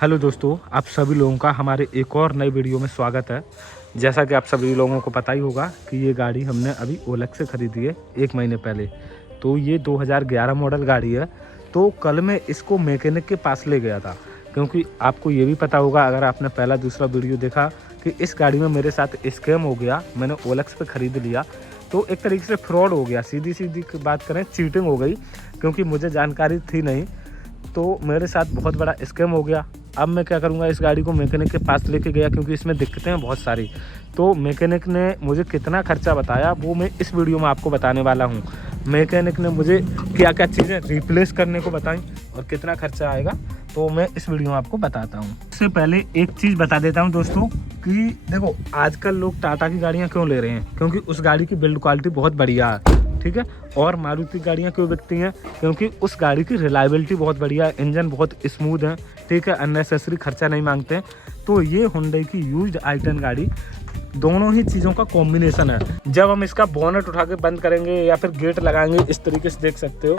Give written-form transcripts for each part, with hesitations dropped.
Hello दोस्तों, आप सभी लोगों का हमारे एक और नई वीडियो में स्वागत है। जैसा कि आप सभी लोगों को पता ही होगा कि ये गाड़ी हमने अभी ओलेक्स से ख़रीदी है 1 महीने पहले। तो ये 2011 मॉडल गाड़ी है। तो कल मैं इसको मैकेनिक के पास ले गया था, क्योंकि आपको ये भी पता होगा अगर आपने पहला दूसरा वीडियो देखा कि इस गाड़ी में मेरे साथ स्कैम हो गया। मैंने ओलेक्स पे ख़रीद लिया तो एक तरीके से फ्रॉड हो गया, सीधी सीधी बात करें चीटिंग हो गई, क्योंकि मुझे जानकारी थी नहीं। तो मेरे साथ बहुत बड़ा स्कैम हो गया। अब मैं क्या करूँगा, इस गाड़ी को मैकेनिक के पास लेके गया क्योंकि इसमें दिक्कतें हैं बहुत सारी। तो मैकेनिक ने मुझे कितना खर्चा बताया वो मैं इस वीडियो में आपको बताने वाला हूँ। मैकेनिक ने मुझे क्या क्या चीज़ें रिप्लेस करने को बताई और कितना खर्चा आएगा, तो मैं इस वीडियो में आपको बताता हूँ। इससे पहले एक चीज़ बता देता हूँ दोस्तों कि देखो, आजकल लोग टाटा की गाड़ियाँ क्यों ले रहे हैं, क्योंकि उस गाड़ी की बिल्ड क्वालिटी बहुत बढ़िया है, ठीक है। और मारुति गाड़ियाँ क्यों बिकती हैं, क्योंकि उस गाड़ी की रिलायबिलिटी बहुत बढ़िया है, इंजन बहुत स्मूथ है, ठीक है, अननेसेसरी खर्चा नहीं मांगते हैं। तो ये हुंडई की यूज्ड i10 गाड़ी दोनों ही चीज़ों का कॉम्बिनेशन है। जब हम इसका बोनट उठा के बंद करेंगे या फिर गेट लगाएंगे, इस तरीके से देख सकते हो,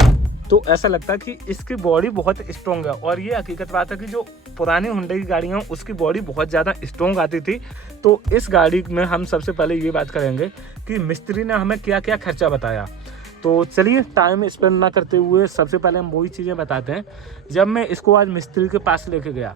तो ऐसा लगता है कि इसकी बॉडी बहुत स्ट्रॉन्ग है। और ये हकीकत बात है कि जो पुरानी हुंडई की गाड़ियाँ उसकी बॉडी बहुत ज़्यादा स्ट्रॉन्ग आती थी। तो इस गाड़ी में हम सबसे पहले ये बात करेंगे कि मिस्त्री ने हमें क्या क्या खर्चा बताया। तो चलिए टाइम स्पेंड ना करते हुए सबसे पहले हम वही चीज़ें बताते हैं। जब मैं इसको आज मिस्त्री के पास लेके गया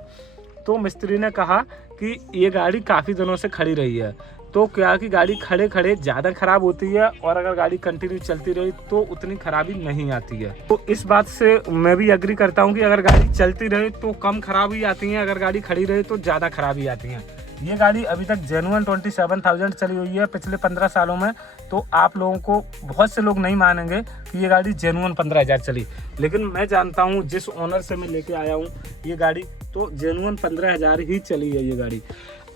तो मिस्त्री ने कहा कि ये गाड़ी काफ़ी दिनों से खड़ी रही है, तो क्या कि गाड़ी खड़े खड़े ज़्यादा ख़राब होती है और अगर गाड़ी कंटिन्यू चलती रही तो उतनी खराबी नहीं आती है। तो इस बात से मैं भी एग्री करता हूँ कि अगर गाड़ी चलती रहे तो कम खराबी आती है, अगर गाड़ी खड़ी रहे तो ज़्यादा खराबी आती है। ये गाड़ी अभी तक जेन्युइन 27,000 चली हुई है पिछले 15 सालों में। तो आप लोगों को बहुत से लोग नहीं मानेंगे कि ये गाड़ी जेन्युइन 15,000 चली, लेकिन मैं जानता हूँ जिस ओनर से मैं लेके आया हूँ ये गाड़ी, तो जेन्युइन 15,000 ही चली है ये गाड़ी।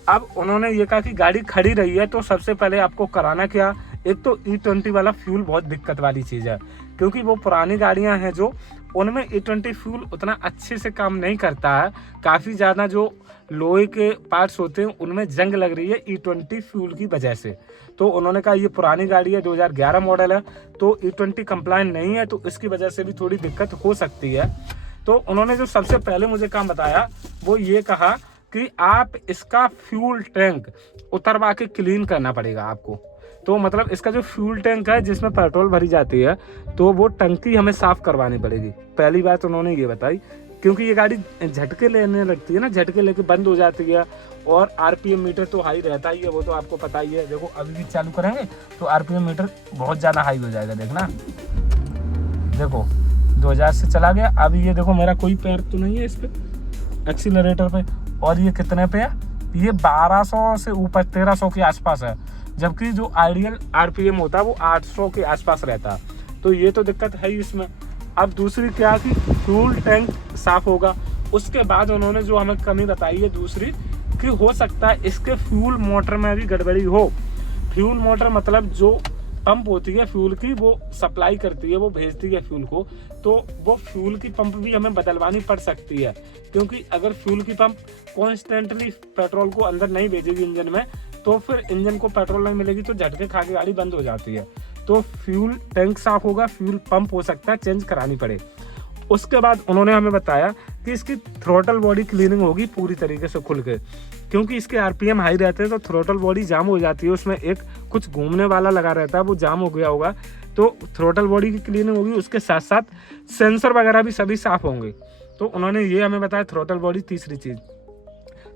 अब उन्होंने ये कहा कि गाड़ी खड़ी रही है तो सबसे पहले आपको कराना क्या, एक तो E20 वाला फ्यूल बहुत दिक्कत वाली चीज़ है, क्योंकि वो पुरानी गाड़ियां हैं जो उनमें E20 फ्यूल उतना अच्छे से काम नहीं करता है। काफ़ी ज़्यादा जो लोहे के पार्ट्स होते हैं उनमें जंग लग रही है E20 फ्यूल की वजह से। तो उन्होंने कहा ये पुरानी गाड़ी है, 2011 मॉडल है, तो E20 कंप्लायंट नहीं है, तो इसकी वजह से भी थोड़ी दिक्कत हो सकती है। तो उन्होंने जो सबसे पहले मुझे काम बताया वो ये कहा कि आप इसका फ्यूल टैंक उतरवा के क्लीन करना पड़ेगा आपको। तो मतलब इसका जो फ्यूल टैंक है जिसमें पेट्रोल भरी जाती है, तो वो टंकी हमें साफ़ करवानी पड़ेगी। पहली बात उन्होंने ये बताई, क्योंकि ये गाड़ी झटके लेने लगती है ना, झटके लेके बंद हो जाती है और RPM मीटर तो हाई रहता ही है, वो तो आपको पता ही है। देखो अभी भी चालू करेंगे तो RPM मीटर बहुत ज़्यादा हाई हो जाएगा, देखना। देखो 2000 से चला गया। अभी ये देखो मेरा कोई पैर तो नहीं है इस पर एक्सीलरेटर पे, और ये कितने पे है, ये 1200 से ऊपर 1300 के आसपास है, जबकि जो आइडियल RPM होता है वो 800 के आसपास रहता है। तो ये तो दिक्कत है ही इसमें। अब दूसरी क्या कि फ्यूल टैंक साफ होगा। उसके बाद उन्होंने जो हमें कमी बताई है दूसरी, कि हो सकता है इसके फ्यूल मोटर में भी गड़बड़ी हो। फ्यूल मोटर मतलब जो पंप होती है फ्यूल की, वो सप्लाई करती है, वो भेजती है फ्यूल को, तो वो फ्यूल की पंप भी हमें बदलवानी पड़ सकती है, क्योंकि अगर फ्यूल की पंप कॉन्स्टेंटली पेट्रोल को अंदर नहीं भेजेगी इंजन में, तो फिर इंजन को पेट्रोल नहीं मिलेगी, तो झटके खा के गाड़ी बंद हो जाती है। तो फ्यूल टैंक साफ होगा, फ्यूल पंप हो सकता है चेंज करानी पड़े। उसके बाद उन्होंने हमें बताया कि इसकी थ्रोटल बॉडी क्लीनिंग होगी पूरी तरीके से खुल के, क्योंकि इसके RPM हाई रहते हैं तो थ्रोटल बॉडी जाम हो जाती है, उसमें एक कुछ घूमने वाला लगा रहता है, वो जाम हो गया होगा, तो थ्रोटल बॉडी की क्लीनिंग होगी। उसके साथ साथ सेंसर वगैरह भी सभी साफ होंगे। तो उन्होंने ये हमें बताया थ्रोटल बॉडी। तीसरी चीज़,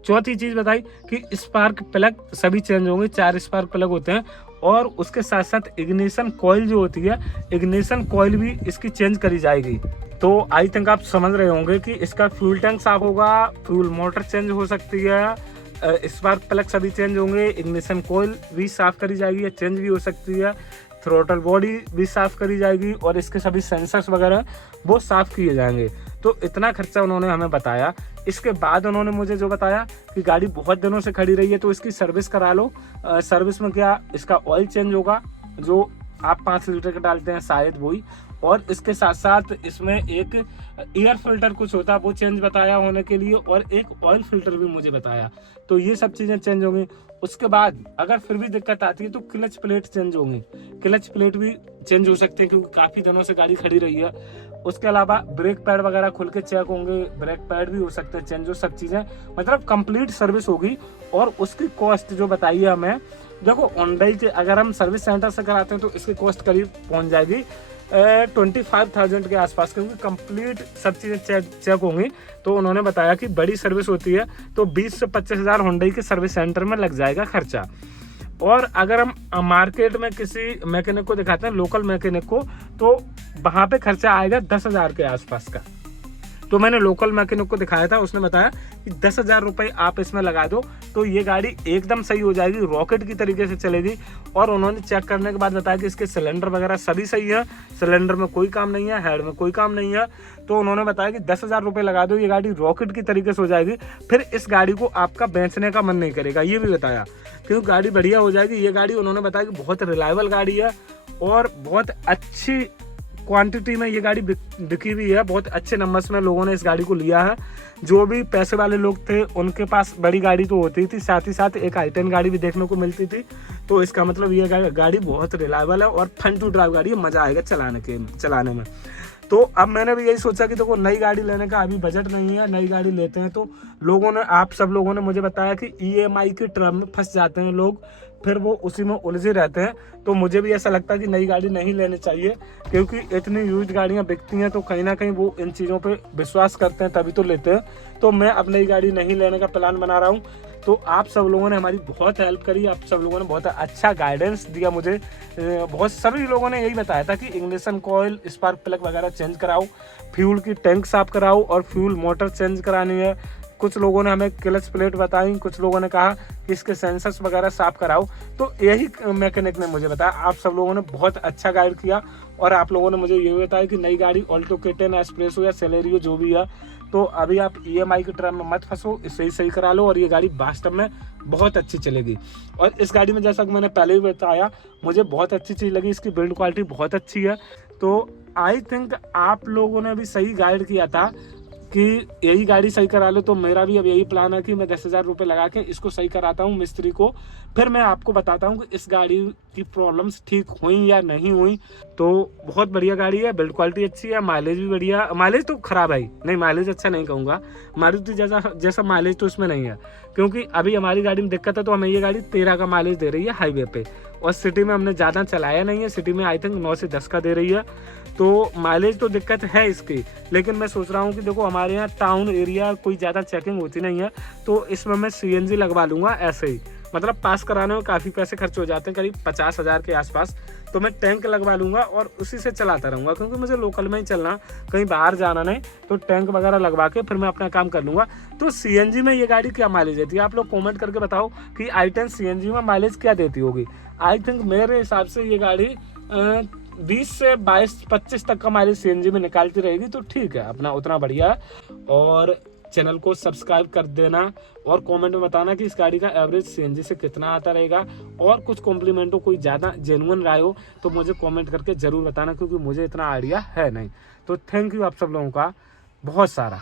चौथी चीज़ बताई कि स्पार्क प्लग सभी चेंज होंगे, 4 स्पार्क प्लग होते हैं, और उसके साथ साथ इग्निशन कॉइल जो होती है, इग्निशन कॉइल भी इसकी चेंज करी जाएगी। तो आई थिंक आप समझ रहे होंगे कि इसका फ्यूल टैंक साफ होगा, फ्यूल मोटर चेंज हो सकती है, स्पार्क प्लग सभी चेंज होंगे, इग्निशन कॉइल भी साफ करी जाएगी या चेंज भी हो सकती है, थ्रोटल बॉडी भी साफ करी जाएगी, और इसके सभी सेंसर्स वगैरह वो साफ किए जाएंगे। तो इतना खर्चा उन्होंने हमें बताया। इसके बाद उन्होंने मुझे जो बताया कि गाड़ी बहुत दिनों से खड़ी रही है तो इसकी सर्विस करा लो। सर्विस में क्या, इसका ऑयल चेंज होगा, जो आप 5 लीटर का डालते हैं शायद वही, और इसके साथ साथ इसमें एक एयर फिल्टर कुछ होता है वो चेंज बताया होने के लिए, और एक ऑयल फिल्टर भी मुझे बताया। तो ये सब चीज़ें चेंज होंगी। उसके बाद अगर फिर भी दिक्कत आती है तो क्लच प्लेट चेंज होंगी, क्लच प्लेट भी चेंज हो सकती है क्योंकि काफ़ी दिनों से गाड़ी खड़ी रही है। उसके अलावा ब्रेक पैड वगैरह खुल के चेक होंगे, ब्रेक पैड भी हो सकते हैं चेंज, जो सब चीज़ें मतलब कंप्लीट सर्विस होगी। और उसकी कॉस्ट जो बताई है हमें, देखो Hyundai के अगर हम सर्विस सेंटर से कराते हैं तो इसकी कॉस्ट करीब पहुंच जाएगी 25,000 के आसपास, क्योंकि कंप्लीट सब चीज़ें चेक होंगी। तो उन्होंने बताया कि बड़ी सर्विस होती है तो 20 से 25,000 Hyundai के सर्विस सेंटर में लग जाएगा खर्चा। और अगर हम मार्केट में किसी मैकेनिक को दिखाते हैं, लोकल मैकेनिक को, तो वहाँ पे खर्चा आएगा 10,000 के आसपास का। तो मैंने लोकल मैकेनिक को दिखाया था, उसने बताया कि 10,000 रुपये आप इसमें लगा दो तो ये गाड़ी एकदम सही हो जाएगी, रॉकेट की तरीके से चलेगी। और उन्होंने चेक करने के बाद बताया कि इसके सिलेंडर वगैरह सभी सही है, सिलेंडर में कोई काम नहीं है, हेड में कोई काम नहीं है। तो उन्होंने बताया कि 10,000 रुपये लगा दो, ये गाड़ी रॉकेट की तरीके से हो जाएगी, फिर इस गाड़ी को आपका बेचने का मन नहीं करेगा। ये भी बताया क्योंकि गाड़ी बढ़िया हो जाएगी। ये गाड़ी उन्होंने बताया कि बहुत रिलायबल गाड़ी है और बहुत अच्छी क्वांटिटी में ये गाड़ी बिकी हुई है, बहुत अच्छे नंबर्स में लोगों ने इस गाड़ी को लिया है। जो भी पैसे वाले लोग थे उनके पास बड़ी गाड़ी तो होती थी, साथ ही साथ एक i10 गाड़ी भी देखने को मिलती थी। तो इसका मतलब ये गाड़ी बहुत रिलायबल है और फन टू ड्राइव गाड़ी है, मज़ा आएगा चलाने में। तो अब मैंने भी यही सोचा कि देखो नई गाड़ी लेने का अभी बजट नहीं है, नई गाड़ी लेते हैं तो आप सब लोगों ने मुझे बताया कि EMI की ट्रम में फंस जाते हैं लोग, फिर वो उसी में उलझे रहते हैं। तो मुझे भी ऐसा लगता है कि नई गाड़ी नहीं लेनी चाहिए, क्योंकि इतनी यूज गाड़ियां बिकती हैं तो कहीं ना कहीं वो इन चीज़ों पे विश्वास करते हैं तभी तो लेते हैं। तो मैं अब नई गाड़ी नहीं लेने का प्लान बना रहा हूँ। तो आप सब लोगों ने हमारी बहुत हेल्प करी, आप सब लोगों ने बहुत अच्छा गाइडेंस दिया मुझे। बहुत सभी लोगों ने यही बताया था कि इग्निशन कॉइल, स्पार्क प्लग वगैरह चेंज कराओ, फ्यूल की टैंक साफ कराओ और फ्यूल मोटर चेंज करानी है। कुछ लोगों ने हमें क्लच प्लेट बताई, कुछ लोगों ने कहा कि इसके सेंसर्स वगैरह साफ कराओ। तो यही मैकेनिक ने मुझे बताया। आप सब लोगों ने बहुत अच्छा गाइड किया और आप लोगों ने मुझे ये बताया कि नई गाड़ी ऑल्टो K10 एस्प्रेसो या सेलेरियो जो भी है, तो अभी आप EMI की ट्रम में मत फंसो, इसे ही सही करा लो और ये गाड़ी वास्तव में बहुत अच्छी चलेगी। और इस गाड़ी में जैसा कि मैंने पहले भी बताया, मुझे बहुत अच्छी चीज़ लगी, इसकी बिल्ड क्वालिटी बहुत अच्छी है। तो आई थिंक आप लोगों ने भी सही गाइड किया था कि यही गाड़ी सही करा लो। तो मेरा भी अब यही प्लान है कि मैं 10,000 रुपये लगा के इसको सही कराता हूँ मिस्त्री को, फिर मैं आपको बताता हूँ कि इस गाड़ी की प्रॉब्लम्स ठीक हुई या नहीं हुई। तो बहुत बढ़िया गाड़ी है, बिल्ड क्वालिटी अच्छी है, माइलेज भी बढ़िया। माइलेज तो खराब है, नहीं माइलेज अच्छा नहीं कहूँगा, मारुति जैसा माइलेज तो इसमें नहीं है, क्योंकि अभी हमारी गाड़ी में दिक्कत है। तो हमें ये गाड़ी 13 का माइलेज दे रही है हाईवे पे, और सिटी में हमने ज़्यादा चलाया नहीं है, सिटी में आई थिंक 9 से 10 का दे रही है। तो माइलेज तो दिक्कत है इसकी, लेकिन मैं सोच रहा हूँ कि देखो हमारे यहाँ टाउन एरिया कोई ज़्यादा चेकिंग होती नहीं है, तो इसमें मैं CNG लगवा लूँगा ऐसे ही। मतलब पास कराने में काफ़ी पैसे खर्च हो जाते हैं, करीब 50,000 के आसपास। तो मैं टैंक लगवा लूँगा और उसी से चलाता रहूँगा, क्योंकि मुझे लोकल में ही चलना, कहीं बाहर जाना नहीं। तो टैंक वगैरह लगवा के फिर मैं अपना काम कर लूँगा। तो CNG में ये गाड़ी क्या माइलेज देती है, आप लोग कॉमेंट करके बताओ कि i10 CNG में माइलेज क्या देती होगी। आई थिंक मेरे हिसाब से ये गाड़ी 20 से 22-25 तक का माइलेज CNG में निकालती रहेगी, तो ठीक है, अपना उतना बढ़िया है। और चैनल को सब्सक्राइब कर देना और कमेंट में बताना कि इस गाड़ी का एवरेज CNG से कितना आता रहेगा, और कुछ कॉम्प्लीमेंट हो, कोई ज़्यादा जेन्युइन राय हो तो मुझे कमेंट करके ज़रूर बताना, क्योंकि मुझे इतना आइडिया है नहीं। तो थैंक यू आप सब लोगों का बहुत सारा।